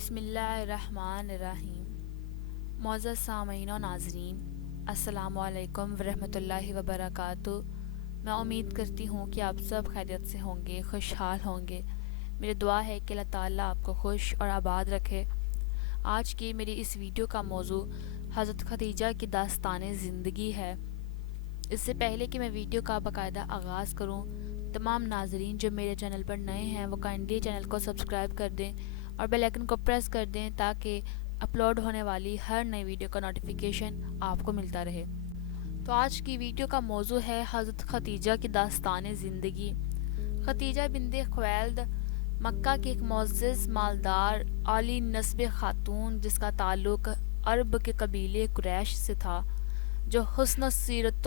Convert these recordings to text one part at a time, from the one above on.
بسم اللہ الرحمن الرحیم۔ معزز سامعین و ناظرین، السلام علیکم ورحمۃ اللہ وبرکاتہ۔ میں امید کرتی ہوں کہ آپ سب خیریت سے ہوں گے، خوشحال ہوں گے۔ میری دعا ہے کہ اللہ تعالیٰ آپ کو خوش اور آباد رکھے۔ آج کی میری اس ویڈیو کا موضوع حضرت خدیجہ کی داستان زندگی ہے۔ اس سے پہلے کہ میں ویڈیو کا باقاعدہ آغاز کروں، تمام ناظرین جو میرے چینل پر نئے ہیں وہ کائنڈلی چینل کو سبسکرائب کر دیں اور بیل آئیکن کو پریس کر دیں تاکہ اپلوڈ ہونے والی ہر نئی ویڈیو کا نوٹیفیکیشن آپ کو ملتا رہے۔ تو آج کی ویڈیو کا موضوع ہے حضرت خدیجہ کی داستان زندگی۔ خدیجہ بنت خویلد مکہ کی ایک معزز، مالدار، عالی نسب خاتون جس کا تعلق عرب کے قبیلے قریش سے تھا، جو حسن و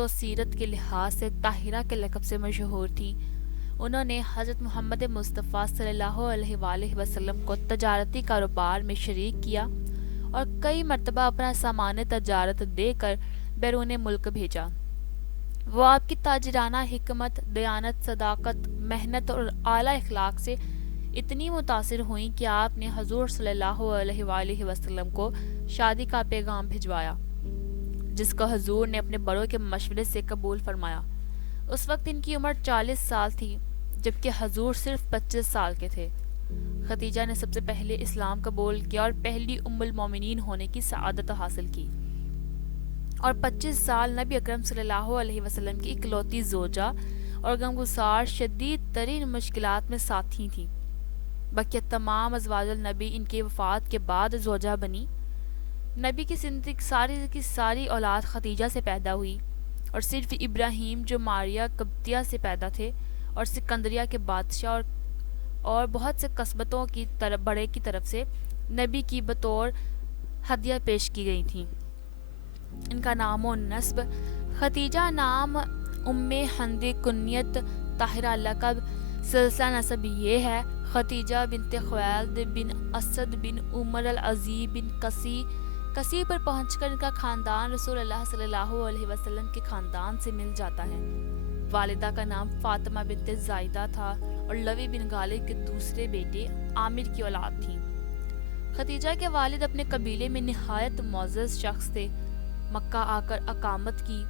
سیرت کے لحاظ سے طاہرہ کے لقب سے مشہور تھیں۔ انہوں نے حضرت محمد مصطفیٰ صلی اللہ علیہ وآلہ وسلم کو تجارتی کاروبار میں شریک کیا اور کئی مرتبہ اپنا سامان تجارت دے کر بیرون ملک بھیجا۔ وہ آپ کی تاجرانہ حکمت، دیانت، صداقت، محنت اور اعلیٰ اخلاق سے اتنی متاثر ہوئیں کہ آپ نے حضور صلی اللہ علیہ وآلہ وسلم کو شادی کا پیغام بھجوایا، جس کو حضور نے اپنے بڑوں کے مشورے سے قبول فرمایا۔ اس وقت ان کی عمر 40 سال تھی، جبکہ حضور صرف 25 سال کے تھے۔ خدیجہ نے سب سے پہلے اسلام قبول کیا اور پہلی ام المومنین ہونے کی سعادت حاصل کی، اور 25 سال نبی اکرم صلی اللہ علیہ وسلم کی اکلوتی زوجہ اور غمگسار شدید ترین مشکلات میں ساتھی تھیں۔ بقیہ تمام ازواج النبی ان کی وفات کے بعد زوجہ بنی۔ نبی کی زندگی کی ساری اولاد خدیجہ سے پیدا ہوئی، اور صرف ابراہیم جو ماریہ قبطیہ سے پیدا تھے اور سکندریہ کے بادشاہ اور بہت سے قصبتوں کی بڑے کی طرف سے نبی کی بطور ہدیہ پیش کی گئی تھیں۔ ان کا نام و نسب: خدیجہ نام، ام ہند کنیت، طاہرہ لقب، سلسلہ نسب یہ ہے: خدیجہ بنت خویلد بن اسد بن عمر العزی بن کسی پر پہنچ کر ان کا خاندان رسول اللہ صلی اللہ علیہ وسلم کے خاندان سے مل جاتا ہے۔ والدہ کا نام فاطمہ بنت زائدہ تھا اور لوی بن غالب کے دوسرے بیٹے عامر کی اولاد تھیں۔ خدیجہ کے والد اپنے قبیلے میں نہایت معزز شخص تھے۔ مکہ آ کر اقامت کی۔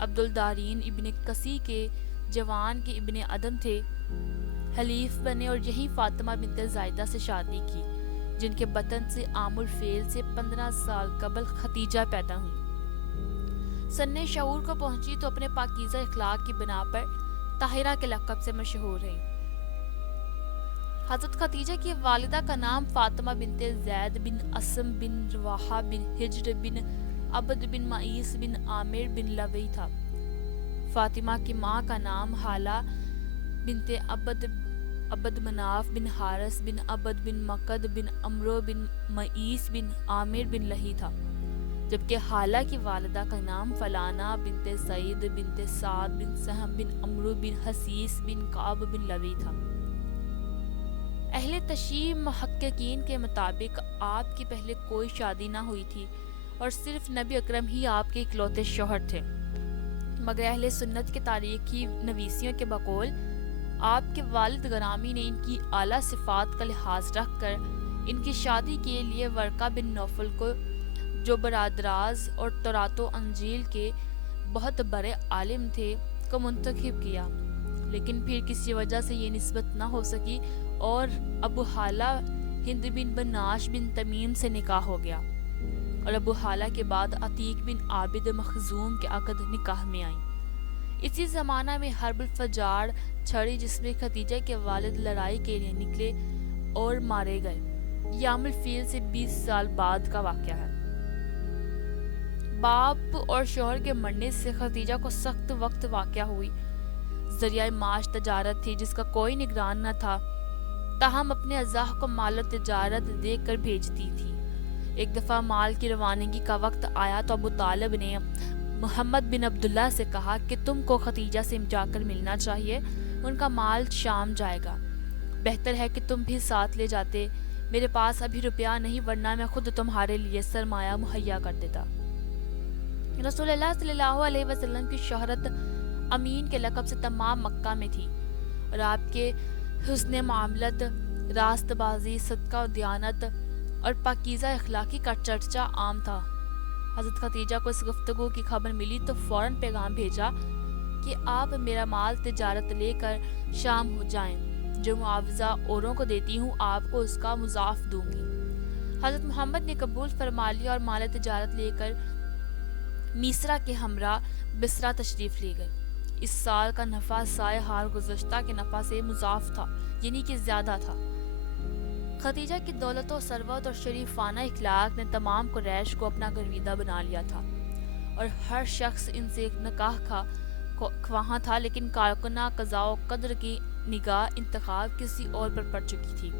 عبدالدارین ابن کسی کے جوان کے ابن عدن تھے، حلیف بنے اور یہیں فاطمہ بنت زائدہ سے شادی کی، جن کے بطن سے عام الفیل سے 15 سال قبل خدیجہ پیدا ہوئیں۔ سن شعور کو پہنچی تو اپنے پاکیزہ اخلاق کی بنا پر طاہرہ کے لقب سے مشہور رہیں۔ حضرت خدیجہ کی والدہ کا نام فاطمہ بنت زید بن اسم بن رواحہ بن ہجر بن عبد بن معیس بن عامر بن لوی تھا۔ فاطمہ کی ماں کا نام حالہ بنت عبد مناف بن حارث بن عبد بن مقد بن عمرو بن معیس بن عامر بن لہی تھا، جبکہ حالہ کی والدہ کا نام فلانہ بنت سعید بنت سعد بن سہم بن عمرو بن حسیس بن کعب بن لوی تھا۔ اہل تشیع محققین کے مطابق آپ کی پہلے کوئی شادی نہ ہوئی تھی اور صرف نبی اکرم ہی آپ کے اکلوتے شوہر تھے، مگر اہل سنت کے تاریخی نویسیوں کے بقول آپ کے والد گرامی نے ان کی اعلیٰ صفات کا لحاظ رکھ کر ان کی شادی کے لیے ورقہ بن نوفل کو، جو برادراز اور تورات و انجیل کے بہت بڑے عالم تھے، کو منتخب کیا، لیکن پھر کسی وجہ سے یہ نسبت نہ ہو سکی اور ابو حالہ ہند بن بناش بن تمیم سے نکاح ہو گیا، اور ابو حالہ کے بعد عتیق بن عابد مخزوم کے عقد نکاح میں آئیں۔ اسی زمانہ میں حرب الفجار چھڑی، جس میں خدیجہ کے والد لڑائی کے لیے نکلے اور مارے گئے۔ یہ عام الفیل سے 20 سال بعد کا واقعہ ہے۔ باپ اور شوہر کے مرنے سے خدیجہ کو سخت وقت واقع ہوئی۔ ذریعہ معاش تجارت تھی جس کا کوئی نگران نہ تھا، تاہم اپنے ازاح کو مال و تجارت دے کر بھیجتی تھی۔ ایک دفعہ مال کی روانگی کا وقت آیا تو ابو طالب نے محمد بن عبداللہ سے کہا کہ تم کو خدیجہ سے جا کر ملنا چاہیے، ان کا مال شام جائے گا، بہتر ہے کہ تم بھی ساتھ لے جاتے، میرے پاس ابھی روپیہ نہیں ورنہ میں خود تمہارے لیے سرمایہ مہیا کر دیتا۔ رسول اللہ صلی اللہ علیہ وسلم کی شہرت امین کے لقب سے تمام مکہ میں تھی، اور آپ کے حسن معاملت، راست بازی، صدقہ و دیانت، اور پاکیزہ اخلاقی کا چرچا عام تھا۔ حضرت خدیجہ کو اس گفتگو کی خبر ملی تو فوراً پیغام بھیجا کہ آپ میرا مال تجارت لے کر شام ہو جائیں، جو معاوضہ اوروں کو دیتی ہوں آپ کو اس کا مضاعف دوں گی۔ حضرت محمد نے قبول فرما لیا اور مال تجارت لے کر میسرا کے ہمراہ بصرہ تشریف لے گئے۔ اس سال کا نفع سائے حال گزشتہ کے نفع سے مضاعف تھا، یعنی کہ زیادہ تھا۔ خدیجہ کی دولت و ثروت اور شریفانہ اخلاق نے تمام قریش کو اپنا گرویدہ بنا لیا تھا، اور ہر شخص ان سے نکاح خواہاں تھا، لیکن کارکنہ قضاء و قدر کی نگاہ انتخاب کسی اور پر پڑ چکی تھی۔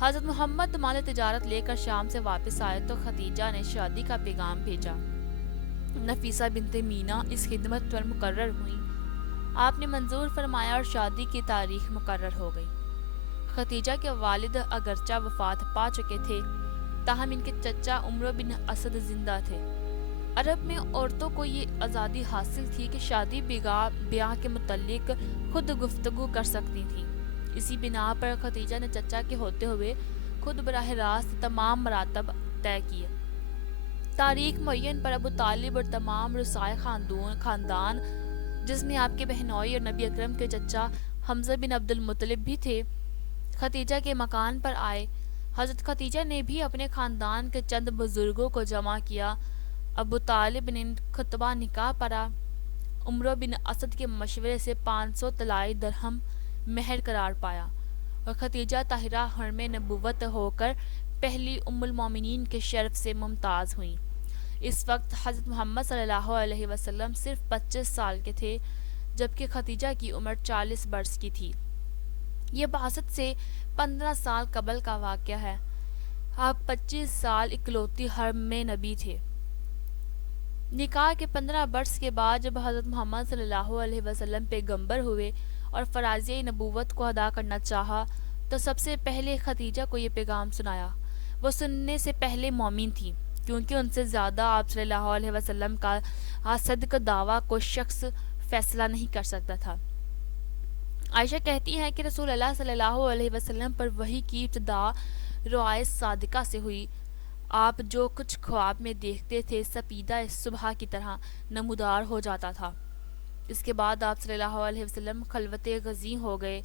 حضرت محمد مال تجارت لے کر شام سے واپس آئے تو خدیجہ نے شادی کا پیغام بھیجا۔ نفیسہ بنت مینا اس خدمت پر مقرر ہوئیں۔ آپ نے منظور فرمایا اور شادی کی تاریخ مقرر ہو گئی۔ خدیجہ کے والد اگرچہ وفات پا چکے تھے، تاہم ان کے چچا عمرو بن اسد زندہ تھے۔ عرب میں عورتوں کو یہ آزادی حاصل تھی کہ شادی بیاہ کے متعلق خود گفتگو کر سکتی تھیں۔ اسی بنا پر خدیجہ نے چچا کے ہوتے ہوئے خود براہ راست تمام مراتب طے کیے۔ تاریخ معین پر ابو طالب اور تمام رسائے خاندان، جس میں آپ کے بہنوئی اور نبی اکرم کے چچا حمزہ بن عبد المطلب بھی تھے، خدیجہ کے مکان پر آئے۔ حضرت خدیجہ نے بھی اپنے خاندان کے چند بزرگوں کو جمع کیا۔ ابو طالب نے خطبہ نکاح پڑھا۔ عمرو بن اسد کے مشورے سے 500 طلائی درہم مہر قرار پایا، اور خدیجہ طاہرہ حرم نبوت ہو کر پہلی ام المومنین کے شرف سے ممتاز ہوئیں۔ اس وقت حضرت محمد صلی اللہ علیہ وسلم صرف 25 سال کے تھے، جبکہ خدیجہ کی عمر 40 برس کی تھی۔ یہ بعثت سے 15 سال قبل کا واقعہ ہے۔ آپ 25 سال اکلوتی حرم نبی تھے۔ نکاح کے 15 برس کے بعد جب حضرت محمد صلی اللہ علیہ وسلم پیغمبر ہوئے اور فراضیِ نبوت کو ادا کرنا چاہا تو سب سے پہلے خدیجہ کو یہ پیغام سنایا۔ وہ سننے سے پہلے مومن تھی، کیونکہ ان سے زیادہ آپ صلی اللہ علیہ وسلم کا صدق دعویٰ کوئی شخص فیصلہ نہیں کر سکتا تھا۔ عائشہ کہتی ہیں کہ رسول اللہ صلی اللہ علیہ وسلم پر وحی کی ابتدا رؤیا صادقہ سے ہوئی۔ آپ جو کچھ خواب میں دیکھتے تھے سپیدہ صبح کی طرح نمودار ہو جاتا تھا۔ اس کے بعد آپ صلی اللہ علیہ وسلم خلوت غزیں ہو گئے،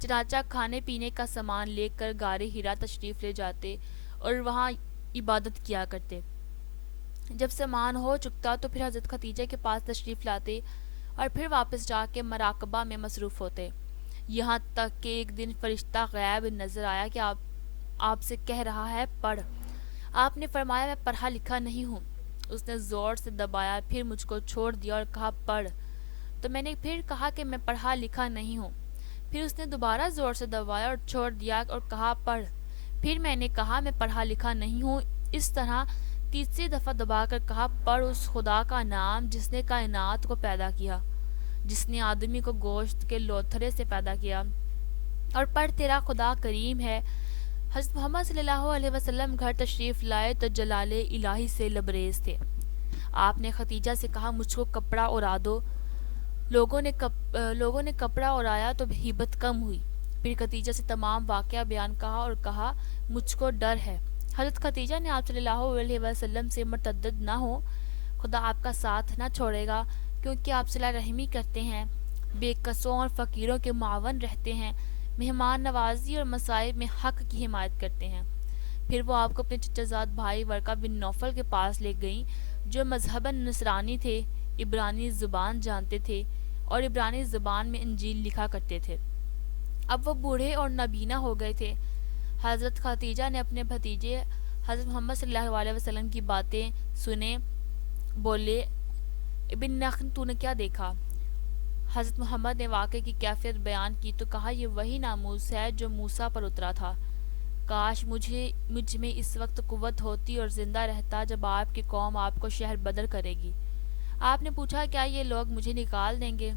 چنانچہ کھانے پینے کا سامان لے کر غار حرا تشریف لے جاتے اور وہاں عبادت کیا کرتے۔ جب سامان ہو چکتا تو پھر حضرت خدیجہ کے پاس تشریف لاتے اور پھر واپس جا کے مراقبہ میں مصروف ہوتے، یہاں تک کہ ایک دن فرشتہ غیب نظر آیا کہ آپ سے کہہ رہا ہے پڑھ۔ آپ نے فرمایا میں پڑھا لکھا نہیں ہوں۔ اس نے زور سے دبایا، پھر مجھ کو چھوڑ دیا اور کہا پڑھ۔ تو میں نے پھر کہا کہ میں پڑھا لکھا نہیں ہوں۔ پھر اس نے دوبارہ زور سے دبایا اور چھوڑ دیا اور کہا پڑھ۔ پھر میں نے کہا میں پڑھا لکھا نہیں ہوں۔ اس طرح تیسری دفعہ دبا کر کہا پڑھ اس خدا کا نام جس نے کائنات کو پیدا کیا، جس نے آدمی کو گوشت کے لوتھڑے سے پیدا کیا، اور پڑھ تیرا خدا کریم ہے۔ حضرت محمد صلی اللہ علیہ وسلم گھر تشریف لائے تو جلال الہی سے لبریز تھے۔ آپ نے خدیجہ سے کہا مجھ کو کپڑا اڑا دو۔ لوگوں نے کپڑا اڑایا تو ہیبت کم ہوئی۔ پھر خدیجہ سے تمام واقعہ بیان کہا اور کہا مجھ کو ڈر ہے۔ حضرت خدیجہ نے آپ صلی اللہ علیہ وسلم سے مرتدد نہ ہو، خدا آپ کا ساتھ نہ چھوڑے گا، کیونکہ آپ صلہ رحمی کرتے ہیں، بے کسوں اور فقیروں کے معاون رہتے ہیں، مہمان نوازی اور مصائب میں حق کی حمایت کرتے ہیں۔ پھر وہ آپ کو اپنے چچا زاد بھائی ورقہ بن نوفل کے پاس لے گئیں، جو مذہباً نصرانی تھے، عبرانی زبان جانتے تھے اور عبرانی زبان میں انجیل لکھا کرتے تھے۔ اب وہ بوڑھے اور نابینا ہو گئے تھے۔ حضرت خدیجہ نے اپنے بھتیجے حضرت محمد صلی اللہ علیہ وسلم کی باتیں سنے، بولے ابن نخن تو نے کیا دیکھا؟ حضرت محمد نے واقعے کی کیفیت بیان کی تو کہا یہ وہی ناموس ہے جو موسیٰ پر اترا تھا۔ کاش مجھ میں اس وقت قوت ہوتی اور زندہ رہتا جب آپ کی قوم آپ کو شہر بدر کرے گی۔ آپ نے پوچھا کیا یہ لوگ مجھے نکال دیں گے؟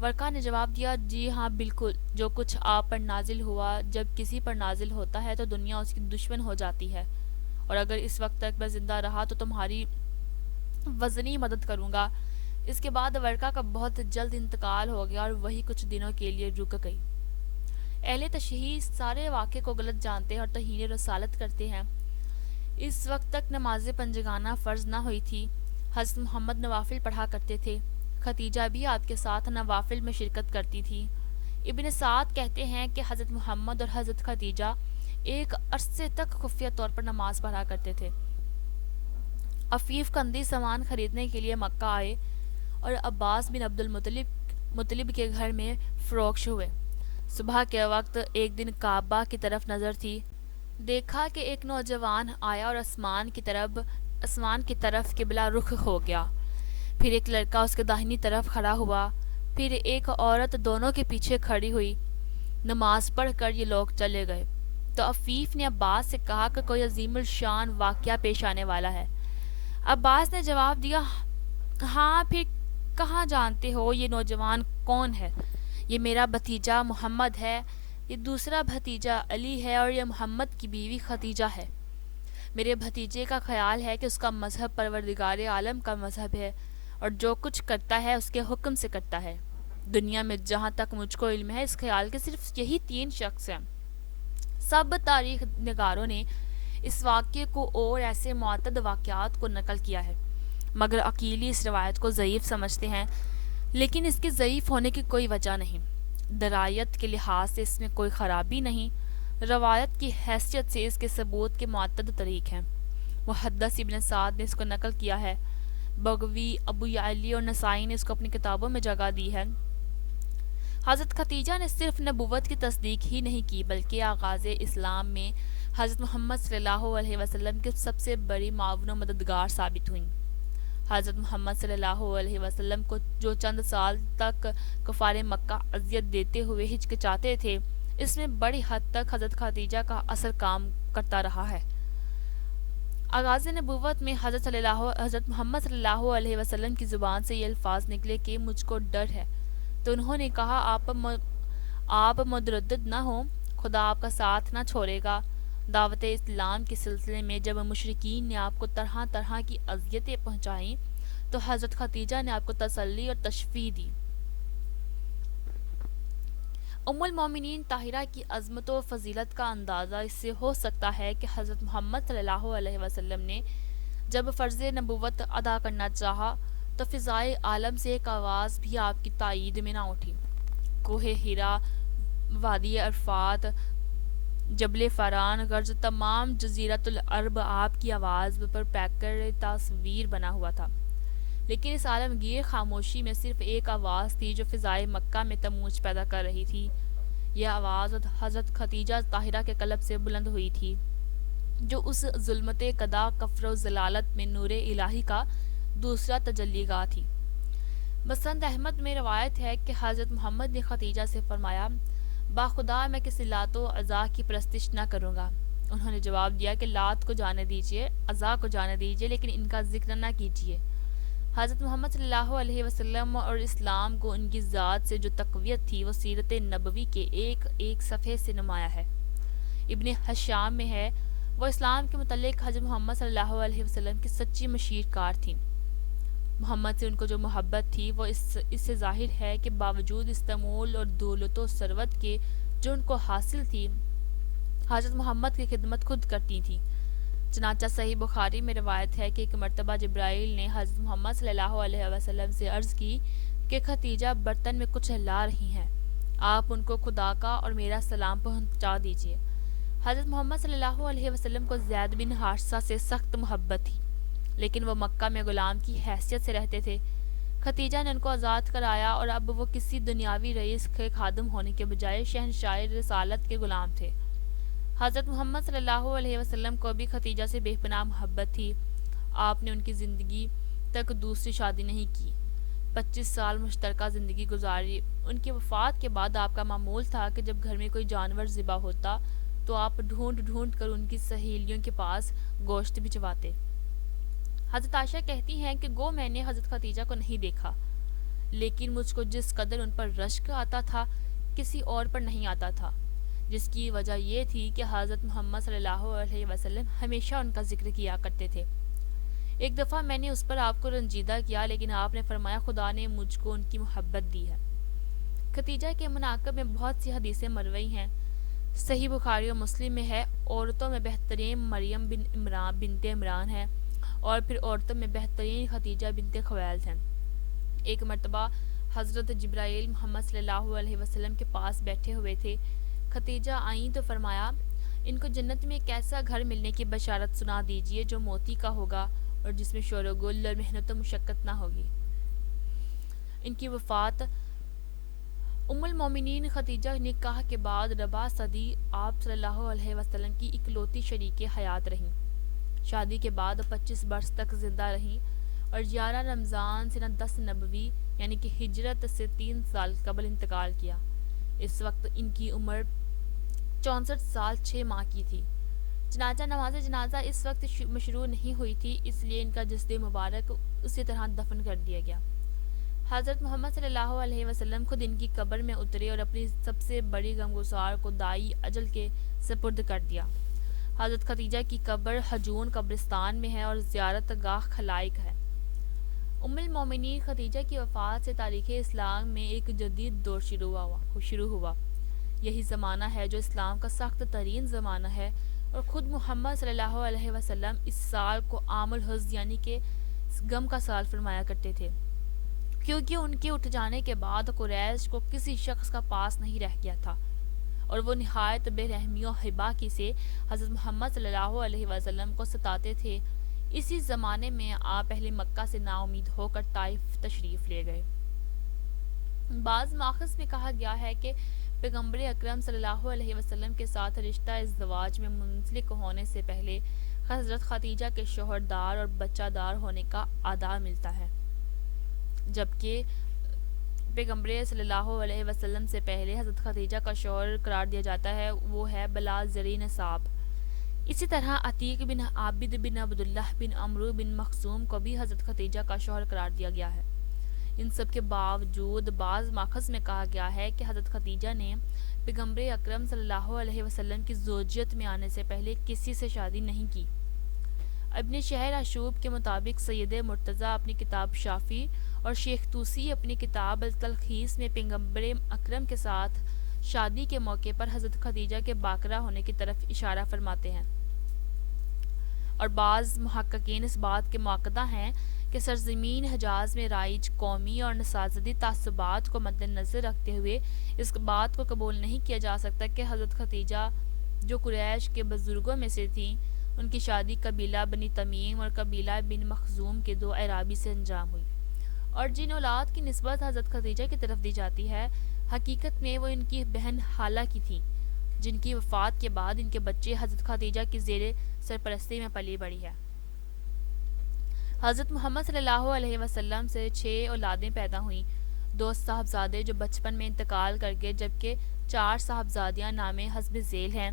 ورقہ نے جواب دیا جی ہاں بالکل، جو کچھ آپ پر نازل ہوا جب کسی پر نازل ہوتا ہے تو دنیا اس کی دشمن ہو جاتی ہے، اور اگر اس وقت تک میں زندہ رہا تو تمہاری وزنی مدد کروں گا۔ اس کے بعد ورقہ کا بہت جلد انتقال ہو گیا اور وہی کچھ دنوں کے لیے رک گئی۔ اہل تشیع سارے واقعے کو غلط جانتے ہیں اور توہین رسالت کرتے ہیں۔ اس وقت تک نماز پنجگانہ فرض نہ ہوئی تھی۔ حضرت محمد نوافل پڑھا کرتے تھے۔ خدیجہ بھی آپ کے ساتھ نوافل میں شرکت کرتی تھی۔ ابن سعد کہتے ہیں کہ حضرت محمد اور حضرت خدیجہ ایک عرصے تک خفیہ طور پر نماز پڑھا کرتے تھے۔ عفیف قندی سامان خریدنے کے لیے مکہ آئے اور عباس بن عبد المطلب کے گھر میں فروخت ہوئے۔ صبح کے وقت ایک دن کعبہ کی طرف نظر تھی، دیکھا کہ ایک نوجوان آیا اور آسمان کی طرف قبلہ رخ ہو گیا۔ پھر ایک لڑکا اس کے داہنی طرف کھڑا ہوا، پھر ایک عورت دونوں کے پیچھے کھڑی ہوئی۔ نماز پڑھ کر یہ لوگ چلے گئے تو عفیف نے عباس سے کہا کہ کوئی عظیم الشان واقعہ پیش آنے والا ہے۔ عباس نے جواب دیا، ہاں پھر کہاں جانتے ہو یہ نوجوان کون ہے؟ یہ میرا بھتیجا محمد ہے، یہ دوسرا بھتیجا علی ہے اور یہ محمد کی بیوی خدیجہ ہے۔ میرے بھتیجے کا خیال ہے کہ اس کا مذہب پروردگار عالم کا مذہب ہے اور جو کچھ کرتا ہے اس کے حکم سے کرتا ہے۔ دنیا میں جہاں تک مجھ کو علم ہے اس خیال کے صرف یہی 3 شخص ہیں۔ سب تاریخ نگاروں نے اس واقعے کو اور ایسے معتد واقعات کو نقل کیا ہے، مگر عقیلی اس روایت کو ضعیف سمجھتے ہیں، لیکن اس کے ضعیف ہونے کی کوئی وجہ نہیں۔ درایت کے لحاظ سے اس میں کوئی خرابی نہیں، روایت کی حیثیت سے اس کے ثبوت کے معتد طریق ہیں۔ محدث ابن سعد نے اس کو نقل کیا ہے، بغوی، ابو یعلی اور نسائی نے اس کو اپنی کتابوں میں جگہ دی ہے۔ حضرت خدیجہ نے صرف نبوت کی تصدیق ہی نہیں کی بلکہ آغاز اسلام میں حضرت محمد صلی اللہ علیہ وسلم کی سب سے بڑی معاون و مددگار ثابت ہوئیں۔ حضرت محمد صلی اللہ علیہ وسلم کو جو چند سال تک کفار مکہ اذیت دیتے ہوئے ہچکچاتے تھے، اس میں بڑی حد تک حضرت خدیجہ کا اثر کام کرتا رہا ہے۔ آغاز نبوت میں حضرت محمد صلی اللہ علیہ وسلم کی زبان سے یہ الفاظ نکلے کہ مجھ کو ڈر ہے، تو انہوں نے کہا آپ متردد نہ ہوں، خدا آپ کا ساتھ نہ چھوڑے گا۔ دعوت اسلام کے سلسلے میں جب مشرکین نے آپ کو طرح طرح کی اذیتیں پہنچائیں تو حضرت خدیجہ نے آپ کو تسلی اور تشفیع دی۔ ام المومنین طاہرہ کی عظمت و فضیلت کا اندازہ اس سے ہو سکتا ہے کہ حضرت محمد صلی اللہ علیہ وسلم نے جب فرض نبوت ادا کرنا چاہا تو فضائے عالم سے ایک آواز بھی آپ کی تائید میں نہ اٹھی۔ کوہ ہرا، وادی عرفات، جبل فاران غرض تمام جزیرۃ العرب آپ کی آواز پر پیکر تصویر بنا ہوا تھا، لیکن اس عالمگیر خاموشی میں صرف ایک آواز تھی جو فضائے مکہ میں تموج پیدا کر رہی تھی۔ یہ آواز حضرت خدیجہ طاہرہ کے قلب سے بلند ہوئی تھی، جو اس ظلمت قدا کفر و ضلالت میں نور الہی کا دوسرا تجلی گاہ تھی۔ مسند احمد میں روایت ہے کہ حضرت محمد نے خدیجہ سے فرمایا، باخدا میں کسی لات و عزا کی پرستش نہ کروں گا۔ انہوں نے جواب دیا کہ لات کو جانے دیجیے، عزا کو جانے دیجیے، لیکن ان کا ذکر نہ کیجیے۔ حضرت محمد صلی اللہ علیہ وسلم اور اسلام کو ان کی ذات سے جو تقویت تھی وہ سیرت نبوی کے ایک ایک صفحے سے نمایاں ہے۔ ابن حشام میں ہے، وہ اسلام کے متعلق حضرت محمد صلی اللہ علیہ وسلم کی سچی مشیر کار تھیں۔ محمد سے ان کو جو محبت تھی وہ اس سے ظاہر ہے کہ باوجود اس تمول اور دولت و ثروت کے جو ان کو حاصل تھی، حضرت محمد کی خدمت خود کرتی تھیں۔ چنانچہ صحیح بخاری میں روایت ہے کہ ایک مرتبہ جبرائیل نے حضرت محمد صلی اللہ علیہ وسلم سے عرض کی کہ خدیجہ برتن میں کچھ لا رہی ہیں، آپ ان کو خدا کا اور میرا سلام پہنچا دیجیے۔ حضرت محمد صلی اللہ علیہ وسلم کو زید بن حارثہ سے سخت محبت تھی، لیکن وہ مکہ میں غلام کی حیثیت سے رہتے تھے۔ خدیجہ نے ان کو آزاد کرایا اور اب وہ کسی دنیاوی رئیس کے خادم ہونے کے بجائے شہنشاہ رسالت کے غلام تھے۔ حضرت محمد صلی اللہ علیہ وسلم کو بھی خدیجہ سے بے پناہ محبت تھی۔ آپ نے ان کی زندگی تک دوسری شادی نہیں کی، 25 سال مشترکہ زندگی گزاری۔ ان کی وفات کے بعد آپ کا معمول تھا کہ جب گھر میں کوئی جانور ذبح ہوتا تو آپ ڈھونڈ ڈھونڈ کر ان کی سہیلیوں کے پاس گوشت بھجواتے۔ حضرت عائشہ کہتی ہیں کہ گو میں نے حضرت خدیجہ کو نہیں دیکھا، لیکن مجھ کو جس قدر ان پر رشک آتا تھا کسی اور پر نہیں آتا تھا، جس کی وجہ یہ تھی کہ حضرت محمد صلی اللہ علیہ وسلم ہمیشہ ان کا ذکر کیا کرتے تھے۔ ایک دفعہ میں نے اس پر آپ کو رنجیدہ کیا، لیکن آپ نے فرمایا خدا نے مجھ کو ان کی محبت دی ہے۔ خدیجہ کے مناقب میں بہت سی حدیثیں مروی ہیں۔ صحیح بخاری و مسلم میں ہے، عورتوں میں بہترین مریم بنت عمران ہے، اور پھر عورتوں میں بہترین خدیجہ بنت خویلد ہیں۔ ایک مرتبہ حضرت جبرائیل محمد صلی اللہ علیہ وسلم کے پاس بیٹھے ہوئے تھے۔ خدیجہ آئیں تو فرمایا، ان کو جنت میں ایک ایسا گھر ملنے کی بشارت سنا دیجئے جو موتی کا ہوگا اور جس میں شور و گل اور محنت و مشقت نہ ہوگی۔ ان کی وفات ام المومنین خدیجہ نکاح کے بعد ربع صدی آپ صلی اللہ علیہ وسلم کی اکلوتی شریک حیات رہیں۔ شادی کے بعد 25 برس تک زندہ رہیں اور 11 رمضان سنہ 10 نبوی یعنی کہ ہجرت سے 3 سال قبل انتقال کیا۔ اس وقت ان کی عمر 64 سال 6 ماہ کی تھی۔ نماز جنازہ اس وقت مشروع نہیں ہوئی تھی، اس لیے ان کا جسد مبارک اسی طرح دفن کر دیا گیا۔ حضرت محمد صلی اللہ علیہ وسلم خود ان کی قبر میں اترے اور اپنی سب سے بڑی غمگسار کو دائی اجل کے سپرد کر دیا۔ حضرت خدیجہ کی قبر حجون قبرستان میں ہے اور زیارت گاہ خلائق ہے۔ ام المومنین خدیجہ کی وفات سے تاریخ اسلام میں ایک جدید دور شروع ہوا۔ یہی زمانہ ہے جو اسلام کا سخت ترین زمانہ ہے، اور خود محمد صلی اللہ علیہ وسلم اس سال کو عام الحزن یعنی کہ غم کا سال فرمایا کرتے تھے، کیونکہ ان کے اٹھ جانے کے بعد قریش کو کسی شخص کا پاس نہیں رہ گیا تھا، اور وہ نہایت بے رحمی و ہباکی سے حضرت محمد صلی اللہ علیہ وسلم کو ستاتے تھے۔ اسی زمانے میں آپ اہل مکہ سے نا امید ہو کر طائف تشریف لے گئے۔ بعض مآخذ میں کہا گیا ہے کہ پیغمبر اکرم صلی اللہ علیہ وسلم کے ساتھ رشتہ ازدواج میں منسلک ہونے سے پہلے حضرت خدیجہ کے شوہر دار اور بچہ دار ہونے کا آداب ملتا ہے، جبکہ پیغمبر صلی اللہ علیہ وسلم سے پہلے حضرت خدیجہ کا شوہر قرار دیا جاتا ہے وہ ہے بلا زری نصاب۔ اسی طرح عتیق بن عابد بن عبداللہ بن عمرو بن مخزوم کو بھی حضرت خدیجہ کا شوہر قرار دیا گیا ہے۔ ان سب کے باوجود بعض مآخذ میں کہا گیا ہے کہ حضرت خدیجہ نے پیغمبر اکرم صلی اللہ علیہ وسلم کی زوجیت میں آنے سے پہلے کسی سے شادی نہیں کی۔ ابن شہر اشوب کے مطابق سید مرتضیٰ اپنی کتاب شافی اور شیخ طوسی اپنی کتاب التلخیص میں پیغمبر اکرم کے ساتھ شادی کے موقع پر حضرت خدیجہ کے باکرہ ہونے کی طرف اشارہ فرماتے ہیں، اور بعض محققین اس بات کے معتقد ہیں کہ سرزمین حجاز میں رائج قومی اور نساجی تعصبات کو مد نظر رکھتے ہوئے اس بات کو قبول نہیں کیا جا سکتا کہ حضرت خدیجہ جو قریش کے بزرگوں میں سے تھیں، ان کی شادی قبیلہ بنی تمیم اور قبیلہ بن مخزوم کے 2 اعرابی سے انجام ہوئی، اور جن اولاد کی نسبت حضرت خدیجہ کی طرف دی جاتی ہے حقیقت میں وہ ان کی بہن حالہ کی تھیں، جن کی وفات کے بعد ان کے بچے حضرت خدیجہ کی زیر سرپرستی میں پلی بڑھی ہے۔ حضرت محمد صلی اللہ علیہ وسلم سے 6 اولادیں پیدا ہوئیں، 2 صاحبزادے جو بچپن میں انتقال کر گئے، جبکہ 4 صاحبزادیاں نام حسب ذیل ہیں۔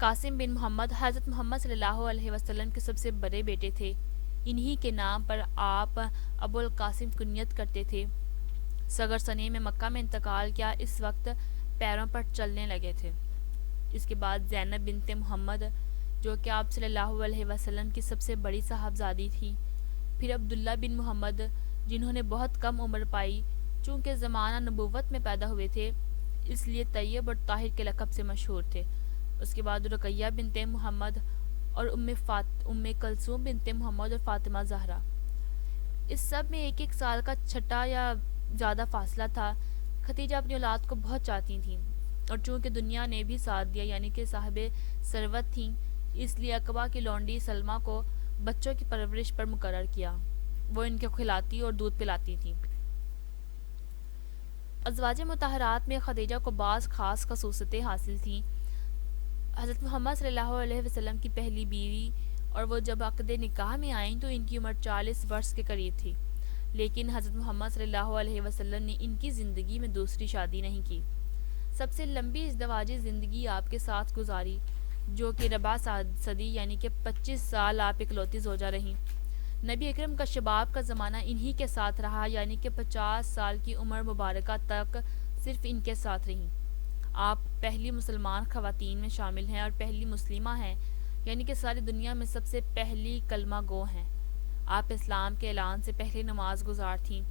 قاسم بن محمد حضرت محمد صلی اللہ علیہ وسلم کے سب سے بڑے بیٹے تھے، انہی کے نام پر آپ ابو القاسم کنیت کرتے تھے۔ صغر سنی میں مکہ میں انتقال کیا، اس وقت پیروں پر چلنے لگے تھے۔ اس کے بعد زینب بنت محمد جو کہ آپ صلی اللہ علیہ وسلم کی سب سے بڑی صاحبزادی تھی، پھر عبداللہ بن محمد جنہوں نے بہت کم عمر پائی، چونکہ زمانہ نبوت میں پیدا ہوئے تھے اس لیے طیب اور طاہر کے لقب سے مشہور تھے۔ اس کے بعد رقیہ بنت محمد اور ام کلثوم بنت محمد اور فاطمہ زہرا۔ اس سب میں ایک ایک سال کا چھٹا یا زیادہ فاصلہ تھا۔ خدیجہ اپنی اولاد کو بہت چاہتی تھیں، اور چونکہ دنیا نے بھی ساتھ دیا یعنی کہ صاحب ثروت تھیں، اس لیے عقبہ کی لونڈی سلمہ کو بچوں کی پرورش پر مقرر کیا، وہ ان کو کھلاتی اور دودھ پلاتی تھیں۔ ازواج مطہرات میں خدیجہ کو بعض خاص خصوصیتیں حاصل تھیں۔ حضرت محمد صلی اللہ علیہ وسلم کی پہلی بیوی، اور وہ جب عقد نکاح میں آئیں تو ان کی عمر 40 برس کے قریب تھی، لیکن حضرت محمد صلی اللہ علیہ وسلم نے ان کی زندگی میں دوسری شادی نہیں کی۔ سب سے لمبی ازدواجی زندگی آپ کے ساتھ گزاری، جو کہ ربع صدی یعنی کہ 25 سال آپ اکلوتی زوجہ رہیں۔ نبی اکرم کا شباب کا زمانہ انہی کے ساتھ رہا، یعنی کہ 50 سال کی عمر مبارکہ تک صرف ان کے ساتھ رہیں۔ آپ پہلی مسلمان خواتین میں شامل ہیں اور پہلی مسلمہ ہیں، یعنی کہ ساری دنیا میں سب سے پہلی کلمہ گو ہیں۔ آپ اسلام کے اعلان سے پہلے نماز گزار تھیں،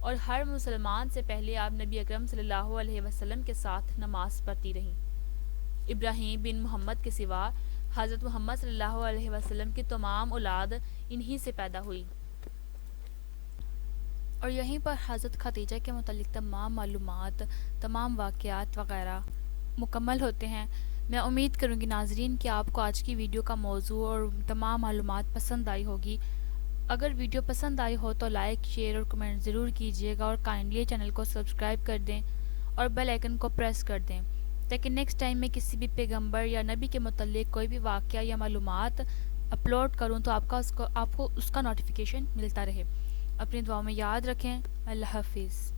اور ہر مسلمان سے پہلے آپ نبی اکرم صلی اللہ علیہ وسلم کے ساتھ نماز پڑھتی رہیں۔ ابراہیم بن محمد کے سوا حضرت محمد صلی اللہ علیہ وسلم کی تمام اولاد انہی سے پیدا ہوئی، اور یہیں پر حضرت خدیجہ کے متعلق تمام معلومات، تمام واقعات وغیرہ مکمل ہوتے ہیں۔ میں امید کروں گی ناظرین کہ آپ کو آج کی ویڈیو کا موضوع اور تمام معلومات پسند آئی ہوگی۔ اگر ویڈیو پسند آئی ہو تو لائک، شیئر اور کمنٹ ضرور کیجیے گا، اور کائنڈلی چینل کو سبسکرائب کر دیں اور بیل آئیکن کو پریس کر دیں تاکہ نیکسٹ ٹائم میں کسی بھی پیغمبر یا نبی کے متعلق کوئی بھی واقعہ یا معلومات اپلوڈ کروں تو آپ کو اس کا نوٹیفیکیشن ملتا رہے۔ اپنی دعاؤں میں یاد رکھیں۔ اللہ حافظ۔